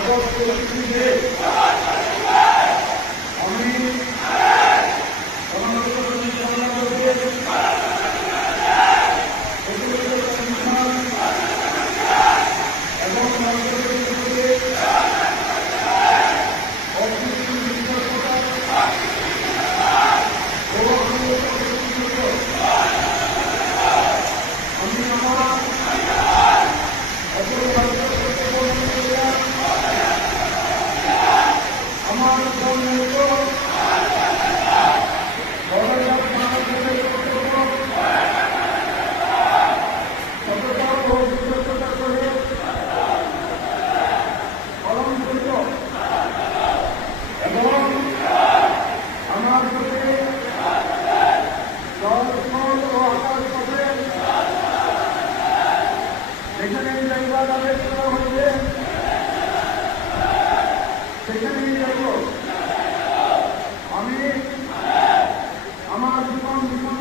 Eu o que dizer. যেখানে যাইবার আদেশ করা হয়েছে। সেখানেই যাব। আমি আমার জীবন বিসর্জন